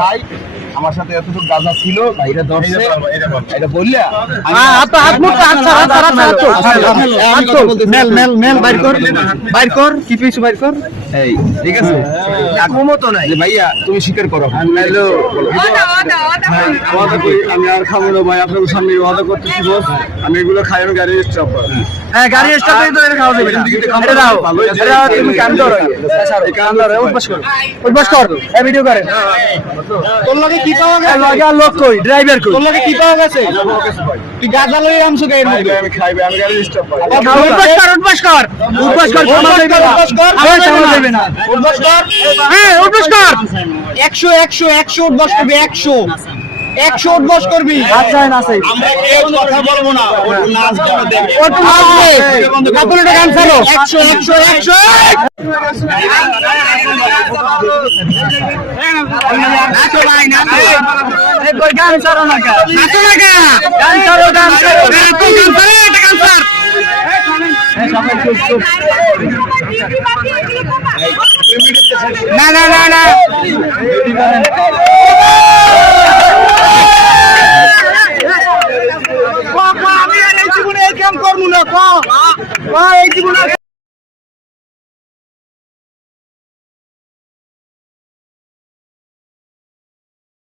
ভাই আমার সাথে এতটুকু গাঁজা ছিল ভাইরা ধরছে এটা বললা কি পেয়েছো বাইর কর এই ঠিক আছে তো নাই ভাইয়া তুমি স্বীকার করো আমি আর খাবো না ভাই আপনার সামনে ওয়াদা করতেছি বস আমি এগুলো খাই আমি গাড়ি স্টপ হ্যাঁ গাড়ি স্টপ করে তো এটা খাওয়া যাবে এটা দাও এটা তুমি কাম করো এই কাম করো উঠবাস কর এই ভিডিও করে তোর লাগে কি পাওয়া গেছে লাগে লোক কই ড্রাইভার কই তোর লাগে কি পাওয়া গেছে তুই গাজা লই আমছো গাড়ির মধ্যে আমি খাইবে আমি গাড়ি স্টপ কর উঠবাস কর সামনে যাবে না উঠবাস কর হ্যাঁ উঠবাস কর 100 উঠবাস করবি 100 উঠবাস করবি আচ্ছা আছে আমরা কেউ কথা বলবো না ও নাচ গান দেখবে ও তো নাচবে কতটা গান ছাড়ো 100 নাচো ভাই নাচো এই কই গান ছাড়ো না কা নাচো না কা গান ছাড়ো তুই গান ছাড়ো এটা গান ছাড় এই সবাই চুপ না আমি এই জীবনে এই কাম করব না এই জীবনে